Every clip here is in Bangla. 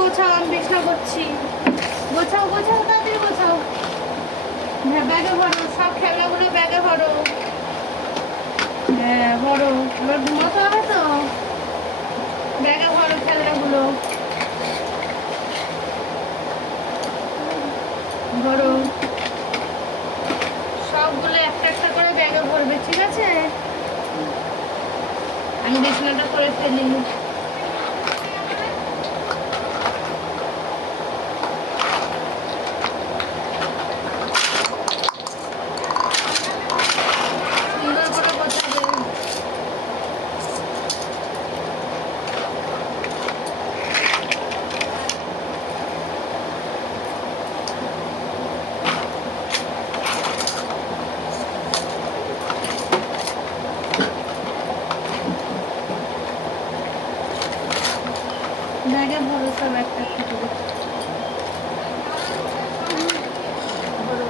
গোছাও, আমি বিছনা করছি। গোছাও গোছাও, তাড়াতাড়ি গোছাও। হ্যাঁ, ব্যাগে ভরো, সব খেলনাগুলো ব্যাগে ভরো। হ্যাঁ ভরো, এবার ঘুমাতে হবে তো, ব্যাগে ভরো খেলনাগুলো। ভরো সবগুলো, একটা একটা করে ব্যাগে ভরবে, ঠিক আছে? আমি বিছানাটা করে ফেলি। সুন্দর করে গোছাবে। ব্যাগে ভরো সব একটা একটা করে। ভরো।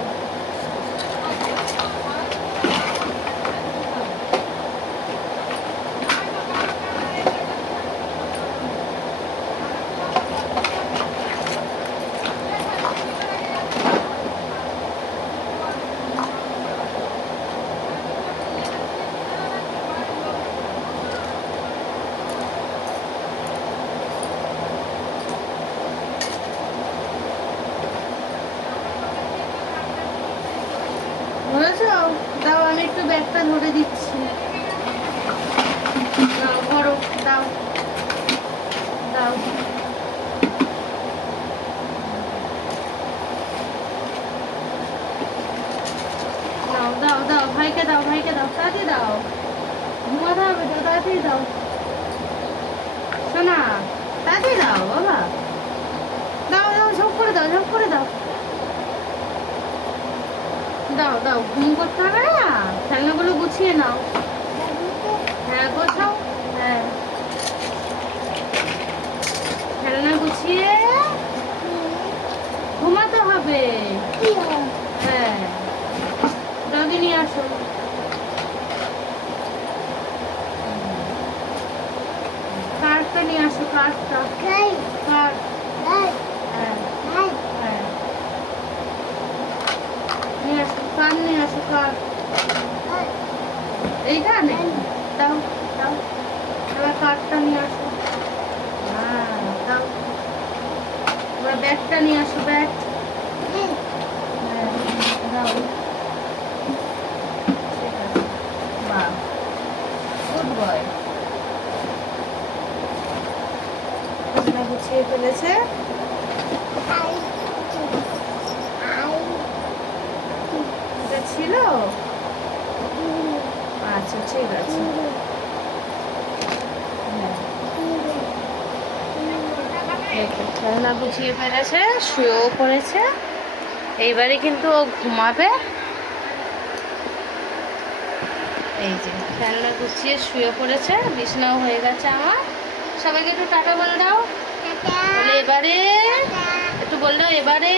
বুঝেছো? দাও, আমি একটু ব্যাগটা ধরে দিচ্ছি। নাও ধরো, দাও দাও। দাও দাও দাও, ভাইকে দাও, ভাইকে দাও, তাড়াতাড়ি দাও। ঘুমাতে হবে তো, তাড়াতাড়ি দাও। শোনা, তাড়াতাড়ি দাও বাবা। দাও দাও, ঝপ করে দাও, ঝপ করে দাও। দাও দাও, ঘুম করতে হবে না, খেলনাগুলো গুছিয়ে নাও। হ্যাঁ গোছাও। হ্যাঁ, খেলনা গুছিয়ে ঘুমাতে হবে। হ্যাঁ, ডগি নিয়ে আসো। কার্ডটা নিয়ে আসো, কার্ডটা। কার্ড। হ্যাঁ হ্যাঁ, নিয়ে আসো, কার্ড নিয়ে আসো, কার্ড। এইখানে দাও দাও, এবার কার্ডটা নিয়ে আসো। হ্যাঁ দাও, এবার ব্যাগটা নিয়ে আসো, ব্যাগ। হ্যাঁ দাও, ঠিক আছে। বাহ, গুড বয়। গুছিয়ে ফেলেছে। এটা ছিল? আচ্ছা ঠিক আছে। খেলনা গুছিয়ে ফেলেছে, শুয়েও পড়েছে। এইবারে কিন্তু ও ঘুমাবে। এই যে খেলনা গুছিয়ে শুয়ে পড়েছে, বিছানাও হয়ে গেছে আমার। সবাইকে একটু টাটা বলে দাও। বলে এবারে একটু বলে দাও, এবারে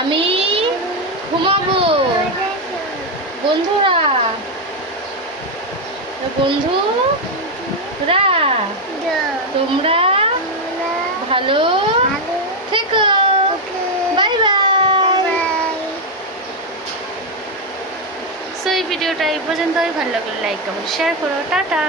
আমি ঘুমাবো। বন্ধুরা, বন্ধুরা তোমরা ভালো থেকো। Bye bye. সো এই ভিডিওটা এই পর্যন্তই। ভালো লাগলে লাইক কমেন্ট শেয়ার করো। টাটা।